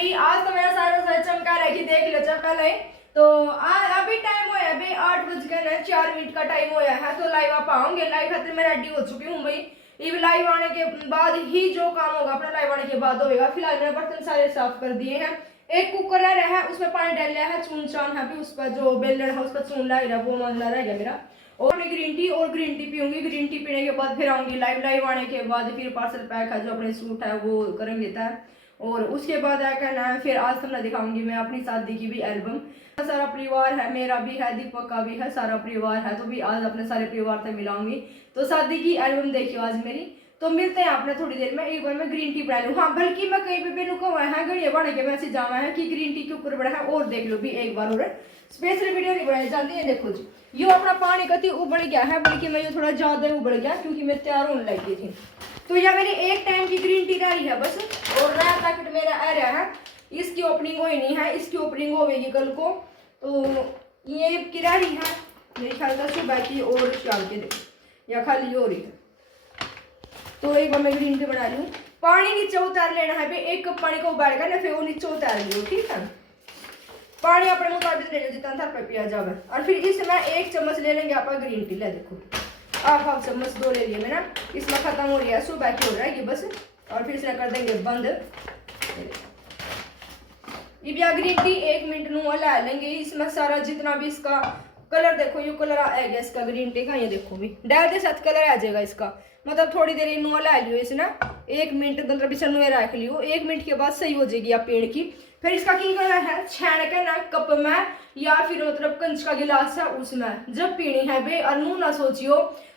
भी आज तो मेरा सारा सारा चमका रहा कि देख लो पहले तो अभी टाइम होया अभी 8:04 का टाइम होया है। तो लाइव आप आओगे, लाइव खातिर मैं रेडी हो चुकी हूँ भाई। ये लाइव आने के बाद ही जो काम होगा अपना लाइव आने के बाद होगा। फिलहाल मैंने बर्तन सारे साफ कर दिए हैं। एक कुकर रह रहा है, उसमें पानी डाल लिया है, चून चान है भी उसका जो बेलन है उसका चून लग रहा है, वो मामला रह गया मेरा। और मैं ग्रीन टी पीऊंगी। ग्रीन टी पीने के बाद फिर आऊंगी लाइव आने के बाद फिर पार्सल पैक है जो अपने सूट है वो करेंगे तय। और उसके बाद क्या कहना है, फिर आज तुमने दिखाऊंगी मैं अपनी शादी की भी एल्बम। सारा परिवार है, मेरा भी है, दीपक का भी है, सारा परिवार है। तो भी आज अपने सारे परिवार से मिलाऊंगी। तो शादी की एल्बम देखियो आज मेरी। तो मिलते हैं आपने थोड़ी देर में। एक बार मैं ग्रीन टी बना लूँ। हाँ बल्कि मैं कहीं पे भी लुका हुआ है घड़िया बना के मैसेज जावा है कि ग्रीन टी के ऊपर बड़ा है। और देख लो भी एक बार और स्पेशल वीडियो नहीं बनाई जाती है। देखो जी यो अपना पानी कति उबल गया है, बल्कि मैं ये थोड़ा ज्यादा उबल गया क्योंकि मैं तैयार होने लगी थी। तो यह मेरी एक टाइम की ग्रीन टी रही है बस। और नया पैकेट मेरा आ रहा है, इसकी ओपनिंग हुई नहीं है, इसकी ओपनिंग होगी कल को। तो ये की रही है मेरे ख्याल से सुबह की और शाम के देखो या खाली हो रही है। तो एक बार मैं ग्रीन टी बना लूँ। पानी नीचे उतार लेना है भाई, एक कप पानी को उबालेगा ना फिर वो नीचे उतार लियो, ठीक है। पानी अपने मुताबिक ले लो जितना थर पे पिया जावे। और फिर इसमें एक चम्मच ले लेंगे आप ग्रीन टी। ले देखो हाफ चम्मच दो ले लिए मैंने। इसमें खत्म हो रही है, सुबह की हो जाएगी बस। और फिर इसे कर देंगे बंद। ये ग्रीन टी 1 मिनट नू ला लेंगे। इसमें सारा जितना भी इसका कलर देखो, ये कलर आ गया इसका ग्रीन टी का। ये देखो भी डाल के साथ कलर आ जाएगा इसका। मतलब थोड़ी देर इनू ला लियो इसने 1 मिनट, मतलब इसे नुए रख लियो। 1 मिनट के बाद सही हो जाएगी आप पेड़ की। फिर इसका की करना है, छान के ना कप में या फिर मतलब कंच का गिलास है उसमें जब पीनी है बे। और नू ना सोचियो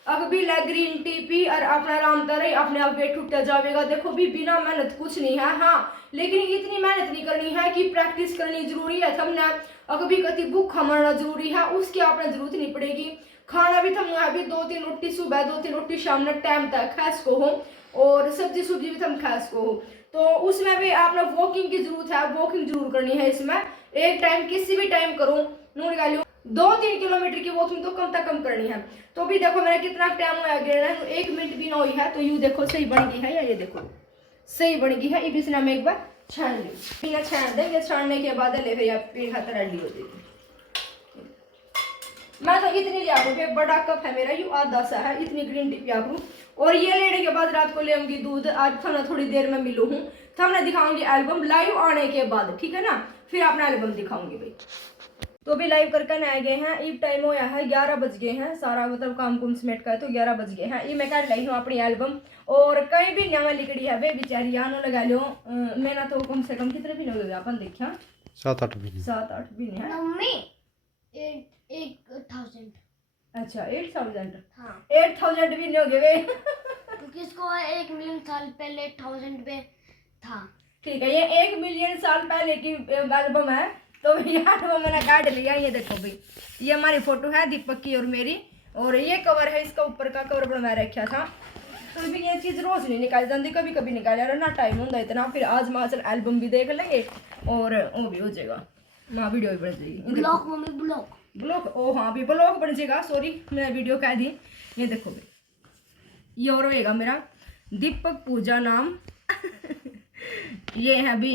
अब भी ला ग्रीन टी पी और अपना आराम करे अपने आप वेट उठता जाएगा। देखो भी बिना मेहनत कुछ नहीं है। हाँ लेकिन इतनी मेहनत नहीं करनी है कि प्रैक्टिस करनी जरूरी है। थमने अभी कति भूखा मरना जरूरी है, उसकी आपने जरूरत नहीं पड़ेगी। खाना भी थमने अभी 2-3 रोटी सुबह 2-3 रोटी शाम में टाइम तक खास को हो। और सब्जी भी थम खास को हो। तो उसमें भी आपने वॉकिंग की जरूरत है, वॉकिंग जरूर करनी है इसमें। एक टाइम किसी भी टाइम करो, नू निकालियो 2-3 किलोमीटर की वॉकिंग तो कम से कम करनी है। तो भी देखो मेरा कितना टाइम हुआ गया, 1 मिनट भी ना हुई है। तो यू देखो सही बन गई है, या ये देखो सही बन गई है। इस में एक बार छान ली, छान देंगे। छानने के बाद ले फिर पेड़ खातर रेडी हो जाएगी। मैं तो इतनी लिया करूँ, बड़ा कप है मेरा, यू आधा सा है, इतनी ग्रीन टी पिया करूँ। और ये लेने के बाद रात को ले आऊंगी दूध। आज थाना थोड़ी देर में मिलू हूँ, थाना दिखाऊंगी एल्बम लाइव आने के बाद, ठीक है ना। फिर अपना एल्बम दिखाऊंगी भाई। तो भी लाइव करके आ गए हैं। इब टाइम होया है 11 बज गए हैं। सारा मतलब काम कुम समेट का है तो 11 बज गए हैं। ये मैं कर लाई हूँ अपनी एल्बम। और कहीं भी न्यावा लिखड़ी है वे बेचारी आनो लगा लो। मैंने तो कम से कम कितने भी लोग अपन देखा 7-8 भी 7-8 भी नहीं है मम्मी 8,000। अच्छा 8,000। हाँ 8,000 भी नहीं हो गए क्योंकि इसको 1 मिलियन साल पहले 8,000 पे था। ठीक है, ये 1 मिलियन साल पहले की एल्बम है। तो यार वो मैंने काट लिया। ये देखो भाई, ये हमारी फोटो है दीपक की और मेरी। और ये कवर है, इसका ऊपर का कवर बनवा रखा था। तो भी ये चीज़ रोज नहीं निकाल जाती, कभी कभी निकाल रहा ना टाइम होता इतना। फिर आज माचल एल्बम भी देख लेंगे और वो भी हो जाएगा, माँ वीडियो भी बन जाएगी। ब्लॉग मम्मी ब्लॉग ओ हाँ भी ब्लॉग बन जाएगा, सॉरी मैं वीडियो कह दी। ये देखो भाई, ये और होएगा मेरा दीपक पूजा नाम ये है भी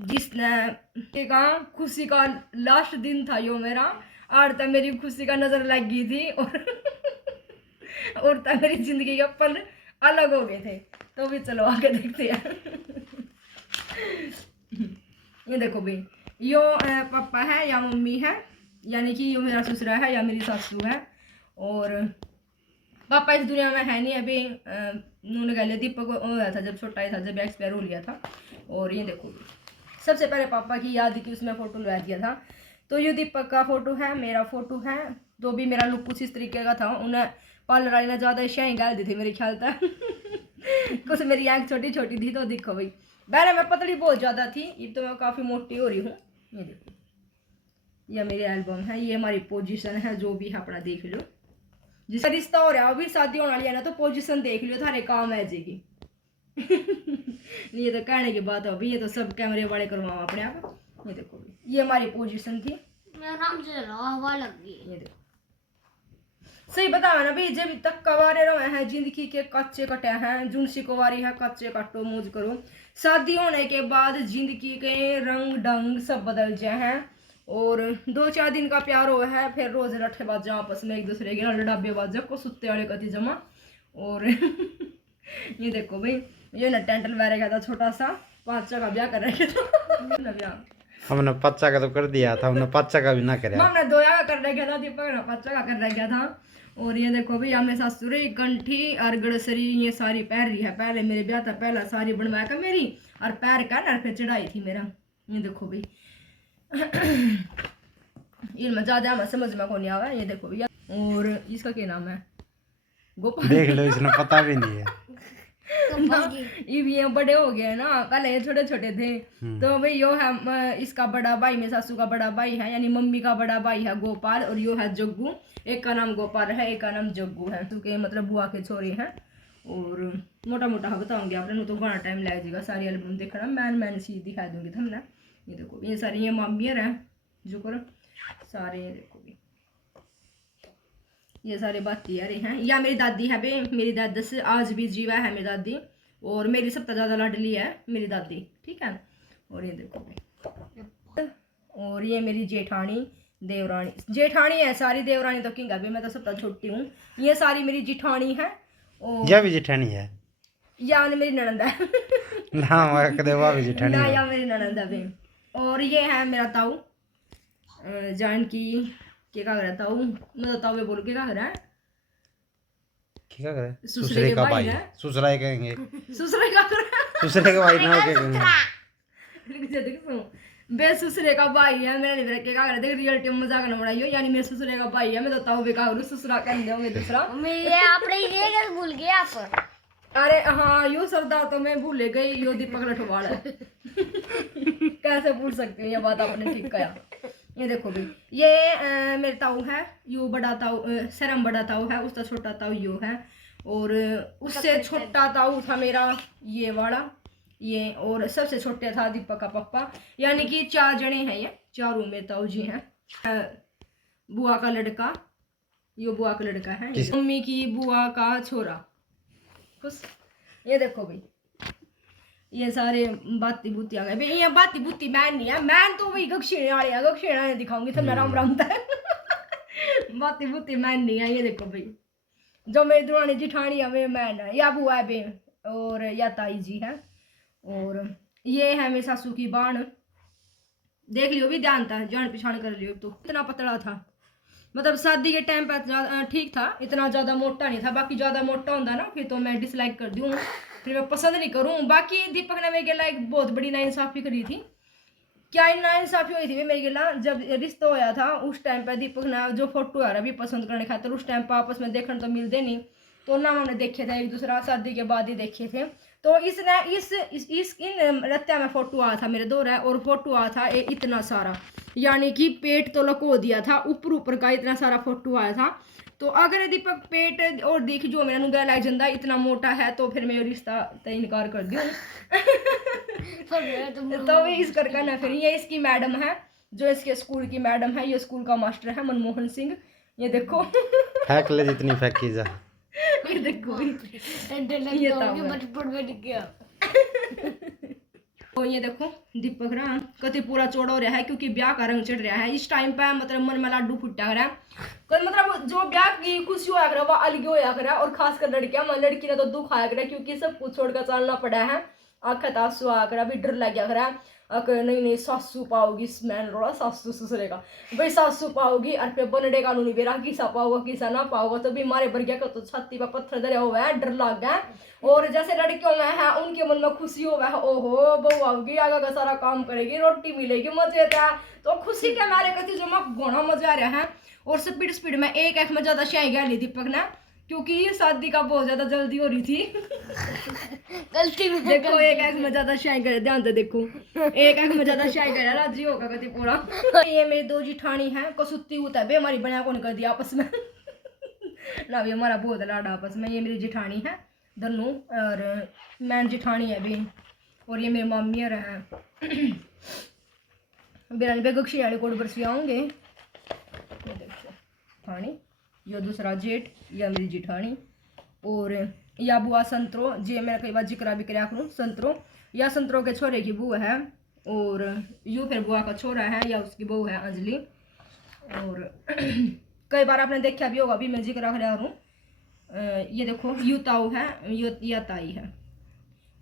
जिसने कहा खुशी का लास्ट दिन था यो मेरा। और तब मेरी खुशी का नजर लग गई थी और तब मेरी जिंदगी के पल अलग हो गए थे। तो भी चलो आगे देखते हैं ये देखो भाई, यो पापा है या मम्मी है, यानी कि यो मेरा ससुरा है या मेरी सासू है। और पापा इस दुनिया में है नहीं अभी। उन्होंने कह लिया दीपक होया था जब छोटा ही था, जब एक्सपायर हो लिया था। और ये देखो सबसे पहले पापा की याद की उसमें फ़ोटो लगा दिया था। तो ये दीपक का फ़ोटो है, मेरा फ़ोटो है। तो भी मेरा लुक कुछ इस तरीके का था। उन्हें पार्लर वाली ने ज़्यादा शाही डाल दी थी मेरे ख्याल तक कुछ मेरी आँख छोटी छोटी थी। तो देखो भाई पहले मैं पतली बहुत ज़्यादा थी, ये तो मैं काफ़ी मोटी हो रही हूँ। ये देखो ये मेरी एल्बम है, ये हमारी पोजीशन है, जो भी है अपना देख लो। जिसका रिश्ता हो रहा है अभी शादी होने वाली है ना, तो पोजीशन देख लियो, थारे काम आ जाएगी ये तो कहने की बात है अभी, ये तो सब कैमरे वाले करवाओ अपने आप। ये देखो ये हमारी पोजीशन थी। मैं आराम से चला, हवा लग गई। ये देखो सही बताओ ना भाई, जब तक कवारे रहे हैं जिंदगी के कच्चे कटे हैं, जुनसी कुंवारी है कच्चे कटो मौज करो। शादी होने के बाद जिंदगी के रंग ढंग सब बदल जाए हैं, और 2-4 दिन का प्यार हो है फिर रोज लठे बाजा आपस में एक दूसरे के लड़ाबे बाजा को सुत्ते वाले कति जमा। और ये देखो भाई, ये ना टेंट लगा रखा था छोटा सा, 5 का ब्याह कर रखे था ब्याह हमने 5 का तो कर दिया था, हमने 5 का भी ना कराया। हमने 2 का कर रखा था, दीपक ने 5 का कर रखा था। और ये देखो भाई हमें सासुर कंठी और गड़सरी ये सारी पहन रही है, पहले मेरे ब्याह था पहला सारी बनवा कर मेरी, और पैर का नर पे चढ़ाई थी मेरा। ये देखो भाई ये ज्यादा हमें समझ में कौन आवा। ये देखो भैया, और इसका क्या नाम है, गोपाल। देख लो, इसने पता भी नहीं है। ये बड़े हो गए ना, पहले ये छोटे छोटे थे। तो भाई यो है इसका बड़ा भाई, मेरे सासू का बड़ा भाई है, यानी मम्मी का बड़ा भाई है गोपाल, और यो है जग्गू। एक का नाम गोपाल है, एक का नाम जग्गू है, क्योंकि मतलब बुआ के छोरे हैं। और मोटा मोटा बताऊंगी आपने, तो बड़ा टाइम लग जाएगा सारी एल्बम देखना, मैन सी दिखा दूंगी तुमने। ये देखो ये सारी ये मामियर है जो कर सारे, ये देखो ये सारे बाती यार हैं। या मेरी दादी है बे, मेरी दादी से आज भी जीवा है मेरी दादी, और मेरी सबसे ज़्यादा लाडली है मेरी दादी, ठीक है। और ये देखो बे, और ये मेरी जेठानी देवरानी, जेठानी है सारी, देवरानी तो किंग है, मैं तो सबसे छोटी हूँ। ये सारी मेरी जेठानी है, और यह भी जेठानी है या मेरी ननंद है ना, कदे वह भी जेठानी ना, है। या मेरी ननंद है बे। और ये है मेरा ताऊ जानकी के का रहा ताऊ, मतलब ताऊ बोल के का रहा है, क्या करे, ससुरे ससुरे के का भाई भाई, है। ससुरा ही कहेंगे, ससुरे का ससुरे का भाई ना कहेंगे। बे ससुरे का भाई है मेरा, नहीं रखे का कर देख रियलिटी में मजाक न बनाइयो, यानी मेरे ससुरे का भाई है, मैं तो ताऊ बेका हूं, ससुरा कर दोगे दूसरा। ये आपने ये कैसे भूल गए आप? अरे हाँ, यो सरदार तो मैं भूल गई, यो दीपक लठवाड़ है कैसे भूल सकती हूँ, ये बात आपने ठीक कहा। ये देखो भाई, ये मेरे ताऊ है, यो बड़ा ताऊ शरम बड़ा ताऊ है, उसका छोटा ताऊ यो है, और उससे छोटा ताऊ था मेरा ये वाला, ये, और सबसे छोटे था दीपक का पप्पा। यानी कि 4 जने हैं, ये चारों में ताऊ जी हैं। बुआ का लड़का, यो बुआ का लड़का है, मम्मी की बुआ का छोरा खुश। ये देखो भाई, ये सारे बाती बूती आ गए भाई, ये बाती बूती मैन नहीं है, मैन तो वही गक्षिणे वाले है, गक्षिणे दिखाऊंगी तो मेरा राम है बाती बूती मैन नहीं है। ये देखो भाई, जो मेरी दुरानी जिठानी है वे मैन है, या बुआ है बे, और या ताई जी है। और ये है मेरी सासू की बाण, देख लियो भी ध्यान था, जान पिछान कर लियो। तो इतना पतला था, मतलब शादी के टाइम पर ठीक था, इतना ज़्यादा मोटा नहीं था, बाकी ज़्यादा मोटा होता ना फिर तो मैं डिसलाइक कर दूँ, फिर मैं पसंद नहीं करूँ। बाकी दीपक ने मेरे लाइक बहुत बड़ी नाइंसाफ़ी करी थी। क्या नाइंसाफ़ी हुई थी मेरे गिला, जब रिश्ता होया था उस टाइम पर दीपक ने जो फोटो आ रहा भी पसंद करने खातिर, उस टाइम पर आपस में देखने तो मिलते नहीं, तो ना हमने देखे थे एक दूसरा, शादी के बाद ही देखे थे। तो इसने इस इन रत्या में फोटो आया था मेरे दौर है, और फोटो आया था इतना सारा, यानी कि पेट तो लको दिया था, ऊपर ऊपर का इतना सारा फोटो आया था। तो अगर दीपक पेट और देख जो मेरा नुगा लाइक जंदा इतना मोटा है, तो फिर मैं रिश्ता तो इनकार कर दूँ तो इस करके ना, फिर ये इसकी मैडम है, जो इसके स्कूल की मैडम है, ये स्कूल का मास्टर है मनमोहन सिंह। ये देखो फेंक ले जितनी फेंकी जा। ये देखो ये बचपन में गया। तो ये देखो दीपक ना कति पूरा चौड़ा हो रहा है, क्योंकि ब्याह का रंग चढ़ रहा है इस टाइम पे, मतलब मन में लाडू फुटा रहा है, मतलब जो ब्याह की खुशी होया करे वह अलग होया करे, और खासकर लड़कियां, लड़की ने तो दुख आया करे, क्योंकि सब कुछ छोड़कर चलना पड़ा है। आखिर आंसू आ कर अभी डर लग गया करा, अगर नहीं सासू पाओगी, स्मैन रोड़ा सासू ससुरे का भाई, सासू पाओगी और फिर बनडे का नहीं बेरा किसा पाओगा किसा ना पाओगा, तो भी मारे बढ़ गया तो छाती पर पत्थर धरे हुआ है, डर लग गया। और जैसे लड़कियों में है उनके मन में खुशी हो है, ओहो बहू आओगी, आगे का सारा काम करेगी, रोटी मिलेगी, मजे था, तो खुशी के मारे कति जो मैं घोड़ा मजा आ रहा है। और स्पीड स्पीड में एक में ज्यादा शाही गया दीपक ने, क्योंकि शादी का बहुत ज्यादा जल्दी हो रही थी गलती में देखो एक में ज्यादा शाही करे, ध्यान से देखो, एक में ज्यादा शाही करे, राजी होगा कति पूरा ये मेरी 2 जिठानी है, कसुत्ती होता है बे, हमारी बना कौन कर दिया आपस में ना भी हमारा बहुत लाडा आपस में। ये मेरी जिठानी है दोनों, और मैन जिठानी है भी, और ये मेरे मामियर है बिरानी पे गक्षी वाले कोड पर आऊंगे। ये देखो ठानी, यो दूसरा जेठ, या मेरी जिठानी, और या बुआ संतरो, जे मैं कई बार जिक्र भी कराया करूँ संतरो, या संतरो के छोरे की बुआ है, और यू फिर बुआ का छोरा है या उसकी बहू है अंजलि। और कई बार आपने देखा भी होगा, अभी मैं जिक्र कर रहा हूँ। ये देखो यू ताऊ है, या ताई है,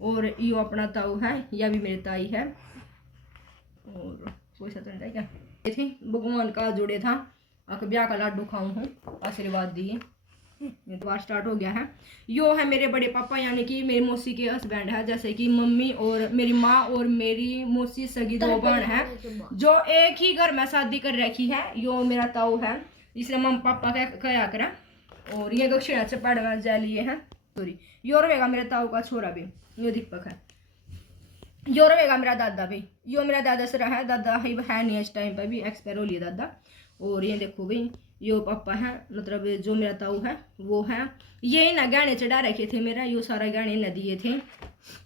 और यू अपना ताऊ है, या भी मेरी ताई है। और कोई सा तो नहीं था क्या, ये थी भगवान का जोड़े था, ब्याह का लाडू खाऊं हूँ, आशीर्वाद दिए। ये तो स्टार्ट हो गया है। यो है मेरे बड़े पापा, यानी कि मेरी मौसी के हस्बैंड है, जैसे कि मम्मी और मेरी माँ और मेरी मौसी सगी 2 बहन है जो एक ही घर में शादी कर रखी है। यो मेरा ताऊ है, इसने मम्मी पापा क्या करा, और ये दक्षिणा चपाड़ में जा लिए हैं। सॉरी, यो रहेगा मेरे ताऊ का छोरा भी, यो दीपक है। यो रहेगा मेरा दादा भी, यो मेरा दादा से रहा है, दादा है नहीं इस टाइम पर भी, एक्सपायर हो लिया दादा। और ये देखो भाई यो पापा है, मतलब जो मेरा ताऊ है वो है। ये ना गहने चढ़ा रखे थे मेरा, यो सारे गहने न दिए थे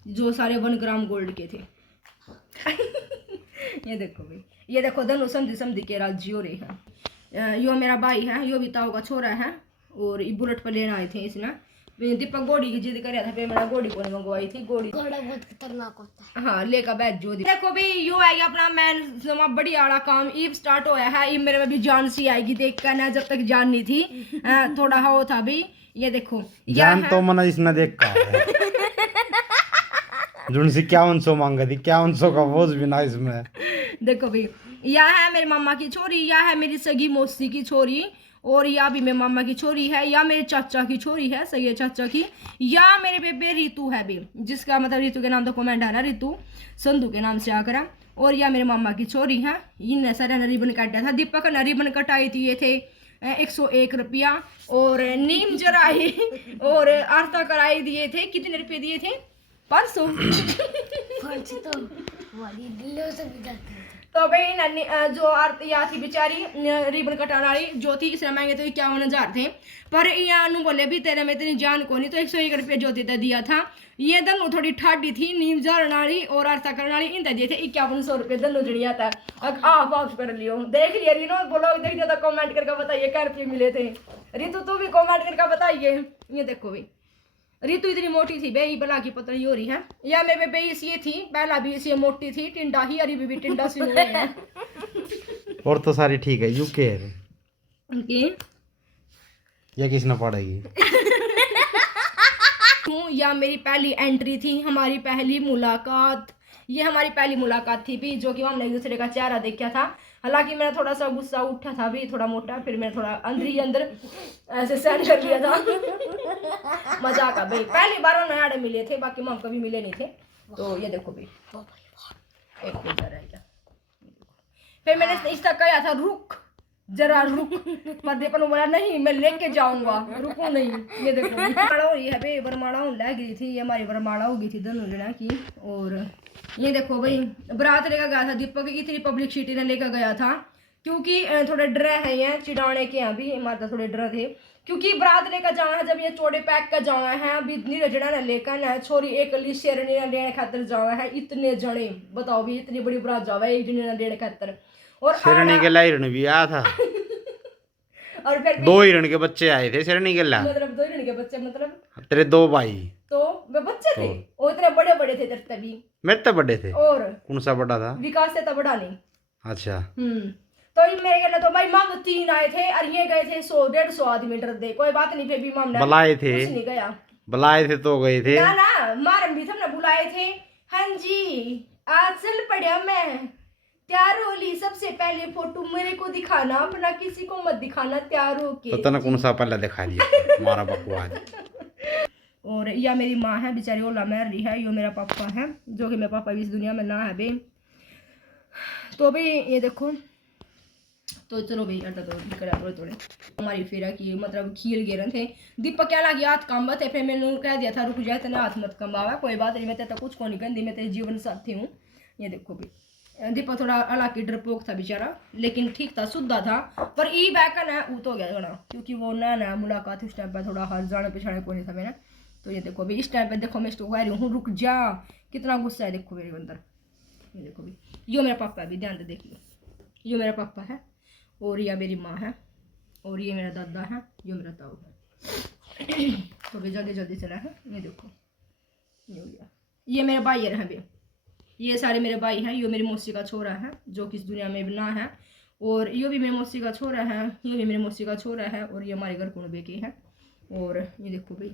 जो सारे 1 ग्राम गोल्ड के थे। ये देखो भाई, ये देखो दोनों समझी समझी के राजी हो रहे हैं। यो मेरा भाई है, यो भी ताऊ का छोरा है, और ये बुलेट पर लेना आए थे इसने। दीपक गोड़ी की जिद कर रहा था, फिर मैंने गोड़ी को मंगवाई थी। गोड़ी घोड़ा बहुत खतरनाक होता है। हाँ, लेकर बैठ जो देखो भाई, यो है अपना मैं बड़ी आड़ा काम ईब स्टार्ट होया है। ईब मेरे में भी जान सी आएगी देख कर ना, जब तक जान नहीं थी थोड़ा हो था भी। ये देखो जान तो मना इसने देख का जुनसी 5100 मांगा थी, 5100 का बोझ भी ना इसमें। देखो भाई, यह है मेरी मामा की छोरी, यह है मेरी सगी मौसी की छोरी, और या भी मेरे मामा की छोरी है, या मेरे चाचा की छोरी है, सही चाचा की, या मेरे बेबे रितु है भी, जिसका मतलब रितु के नाम तो कमेंट है ना, रितु संधू के नाम से आकर। और या मेरे मामा की छोरी है। इन सारे ने रिबन काटा था, दीपक ने रिबन कटाई थी, ये थे 101 रुपया, और नीम जराई और आरता कराई दिए थे, कितने रुपये दिए थे, 500। तो वाली दिलों से भी जाती है। तो भाई नन्नी जो आरती या थी बेचारी रिबन कटाने वाली ज्योति, इसने मांगे तो 51,000 थे, पर यहाँ बोले भी तेरे में इतनी जान को नहीं, तो 101 रुपये ज्योति ने दिया था। ये दोनों थोड़ी ठाडी थी, नीम झाड़ने वाली और आरता करने वाली, इन दिए थे 5100 रुपये दोनों जड़िया था। अब आप वापस कर लियो, देख लिया रीनो, बोलो देख लिया तो कमेंट करके बताइए क्या रुपये मिले थे। रितु तू भी कमेंट करके बताइए। ये देखो भाई, रितु इतनी मोटी थी बे, बला की पतली हो रही है। या मेरे बे ये थी पहला भी इसी मोटी थी, टिंडा ही, अरी भी टिंडा सी हो रही है। और तो सारी ठीक है, यूके है ओके, या किसने पढ़ेगी। या मेरी पहली एंट्री थी, हमारी पहली मुलाकात। ये हमारी पहली मुलाकात थी भी, जो कि हमने एक दूसरे का चेहरा देखा था। हालांकि मेरा थोड़ा सा गुस्सा उठा था भी, थोड़ा मोटा, फिर मैं थोड़ा अंदर ही अंदर ऐसे सहन कर लिया था। मजाक है भाई, पहली बार वो नयाड़े मिले थे, बाकी हम कभी मिले नहीं थे। तो ये देखो भाई, एक मिनट रह गया। फिर मैंने इसका कहा था रुक जरा रुक, पर दीपन बोला नहीं मैं लेके जाऊंगा, रुको नहीं। ये देखो बरमाड़ा हो रही है भाई, बरमाड़ा लग गई थी, ये हमारी बरमाड़ा हो गई थी दोनों जना की। और ये देखो भाई, बारात लेकर गया था दीपक की, इतनी पब्लिसिटी ने लेकर गया था, क्योंकि थोड़े डर है ये चिड़ाने के, यहाँ भी हमारे थोड़े डर थे, क्योंकि बारात लेकर जाना है, जब ये चौड़े पैक का जाना है, अभी इतनी रजड़ा ने लेकर ना छोरी एक ली शेरनी ने लेने खातर जाना है, इतने जने बताओ भी, इतनी बड़ी बारात जावा है एक जने ने लेने खातर। और शेरनी के ला हिरण भी आया था। और फिर 2 हिरण के बच्चे आए थे शेरनी के ला, मतलब 2 हिरण के बच्चे, मतलब तेरे 2 भाई तो वे बच्चे थे, वो इतने बड़े बड़े थे तेरे तभी, मेरे तो बड़े थे। और कौन सा बड़ा था? विकास से तो बड़ा नहीं। अच्छा। तो ये मेरे कहना तो भाई माम 3 आए थे, और ये गए थे 100-150 आदमी डर दे, कोई बात नहीं, फिर भी माम ने बुलाए थे, कुछ नहीं गया, बुलाए थे तो गए थे ना ना, मारम भी सबने बुलाए थे। हाँ जी, आज चल पड़ा मैं तैयार हो ली, सबसे पहले फोटो मेरे को दिखाना, अपना किसी को मत दिखाना, तैयार हो के। तो तना कौन सा पहले दिखा दिया हमारा बकवास। और या मेरी माँ है बेचारी, ओला मैरी है, यो मेरा पापा है, जो कि मेरा पापा भी इस दुनिया में ना है बे। तो भाई ये देखो, तो चलो भाई अड्डा तो थोड़े हमारी फेरा की मतलब खील गे रहे थे। दीपक क्या लगी हाथ कम थे, फिर मैंने कह दिया था रुक जाए, तेना हाथ मत कमावा, कोई बात नहीं, मैं तेरा कुछ को नहीं कहती, मैं तेरे जीवन साथी हूँ। ये देखो भाई, दीपक थोड़ा हालांकि डरपोक था बेचारा, लेकिन ठीक था, शुद्धा था, पर ई बैकन है ऊत हो गया थोड़ा, क्योंकि वो नया मुलाकात इस टाइम पर थोड़ा हर जाने पिछाने को नहीं था मेरा। तो ये देखो भाई, इस टाइम पे देखो मैं इसको कह रही हूँ रुक जा, कितना गुस्सा है देखो मेरे अंदर। ये देखो भाई, यो मेरा पापा है भी, ध्यान से देख लो, यो मेरा पापा है, और यह मेरी माँ है, और ये मेरा दादा है, ये मेरा ताऊ है। तो भी जल्दी जल्दी चला है, ये देखो ये हो गया। ये मेरे भाई है बे, ये सारे मेरे भाई हैं। ये मेरी मौसी का छोरा है जो कि इस दुनिया में भी ना है, और ये भी मेरी मौसी का छोरा है, ये भी मेरी मौसी का छोरा है, और ये हमारे घर कुणबे के हैं। और ये देखो भाई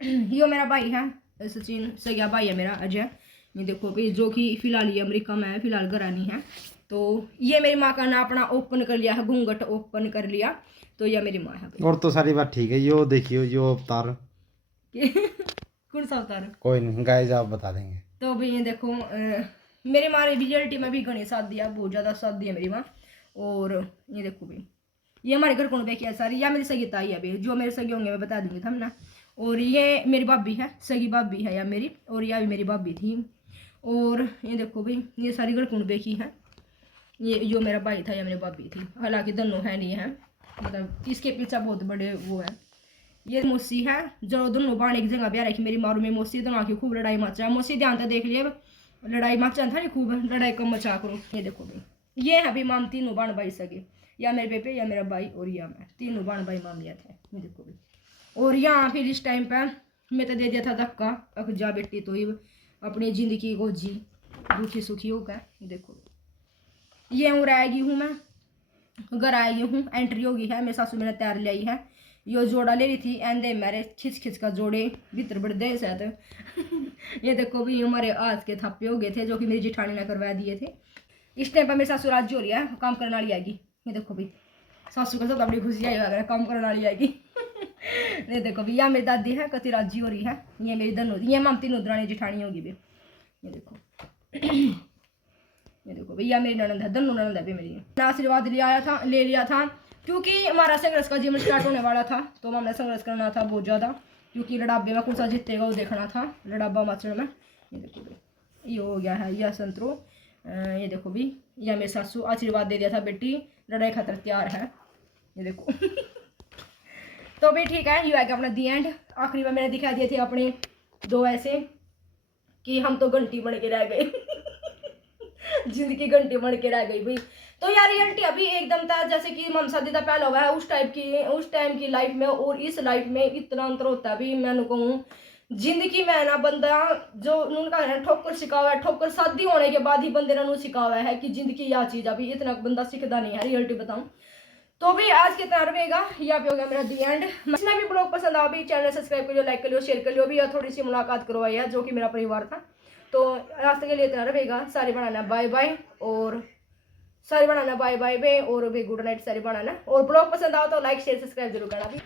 ये मेरा भाई है सचिन, सगिया भाई है मेरा अजय। ये देखो भाई जो कि फिलहाल ये अमेरिका में है, फिलहाल घर नहीं है। तो ये मेरी माँ का ना अपना ओपन कर लिया है, घूंघट ओपन कर लिया। तो यह मेरी माँ है भाई। और तो सारी बात ठीक है। यो देखियो यो अवतार कौन सा अवतार? कोई नहीं गाइस आप बता देंगे। तो भाई ये देखो मेरी माँ ने रियलिटी में भी घनी साथ दिया, बहुत ज़्यादा साथ दिया मेरी माँ। और ये देखो भाई ये हमारे घर कौन देखिए सारी, या मेरी सगी ताई है भाई, जो मेरे सगे होंगे मैं बता दूंगी था ना। और ये मेरी भाभी है, सगी भाभी है या मेरी, और यह भी मेरी भाभी थी। और ये देखो भाई ये सारी घर कौन देखी है, ये जो मेरा भाई था या मेरी भाभी थी, हालांकि दोनों है नहीं है, मतलब इसके पीछे बहुत बड़े वो है। ये मौसी है जो दोनों बाण एक जगह ब्याह रखी, मेरी मारू में मौसी दोनों आके खूब लड़ाई मचा। मौसी ध्यान से देख लिया, लड़ाई मचा था नहीं, खूब लड़ाई कम मचा करो। ये देखो भाई ये है भाई माम तीनों बाण भाई सगे, या मेरे बेटे या मेरा भाई और या मैं, तीनों बाण भाई माम लिया थे। ये देखो भाई और यहाँ फिर इस टाइम पे मैं तो दे दिया था धक्का, अख जा बेटी तो ही अपनी जिंदगी को जी दुखी सुखी होकर। देखो ये हूँ आएगी हूँ मैं घर आई हूँ, एंट्री होगी है, मेरी सासू मैंने तैयार लाई है। यो जोड़ा ले रही थी एंदे मेरे खिंच खिंच का जोड़े भीतर बढ़ दे शायद। ये देखो भी हमारे आज के थप्पे हो गए थे जो कि मेरी जिठानी ने करवा दिए थे। इस टाइम पर मेरी सासू राजी हो रही है, काम करने वाली आएगी। ये देखो भाई सासू का सब बड़ी खुशी आई अगर काम करने वाली आएगी। ये देखो भी यह मेरी दादी है, कति राजी हो रही है। ये मेरी दोनों ये ममती नुद्रानी जिठानी होगी भी। ये देखो ये देखो भैया मेरी ननद है, दोनों ननद है भी मेरी। आशीर्वाद ले लिया था क्योंकि हमारा संघर्ष का जीवन स्टार्ट होने वाला था, तो हमने संघर्ष करना था बहुत ज़्यादा, क्योंकि लड़ाबे में कौन सा जीतेगा वो देखना था, लड़ाबा माचड़ में। ये देखो भाई ये हो गया है यह संतरो। ये देखो भी यह मेरे सासू आशीर्वाद दे दिया था बेटी लड़ाई खातर तैयार है। ये देखो तो भी ठीक है, ये आएगा अपना दी एंड। आखिरी में मैंने दिखा दिए थे अपने दो ऐसे कि हम तो घंटी बन के रह गए। जिंदगी घंटी बन के रह गई भाई। तो यार रियलिटी अभी एकदम था जैसे कि मम शादी था पहला हुआ है उस टाइम की लाइफ में और इस लाइफ में इतना अंतर होता है। अभी मैं कहूँ जिंदगी में ना बंदा जो उनका है ठोकर सिखा हुआ है, ठोकर शादी होने के बाद ही बंदे ने सिखा हुआ है कि जिंदगी यह चीज़ अभी इतना बंदा सीखता नहीं है, रियलिटी बताऊँ तो भी आज के तरह रहेगा। यहाँ पे हो गया मेरा दी एंड। इसमें भी ब्लॉग पसंद आ भी चैनल सब्सक्राइब कर लियो, लाइक कर लियो, शेयर कर लियो भी, और थोड़ी सी मुलाकात करवाई है जो कि मेरा परिवार था। तो आज तक के लिए इतना रहेगा। सारी बनाना बाय बाय, और सारी बनाना बाय बाय बे, और भी गुड नाइट सारी बनाना। और ब्लॉग पसंद आओ तो लाइक शेयर सब्सक्राइब जरूर करना भी।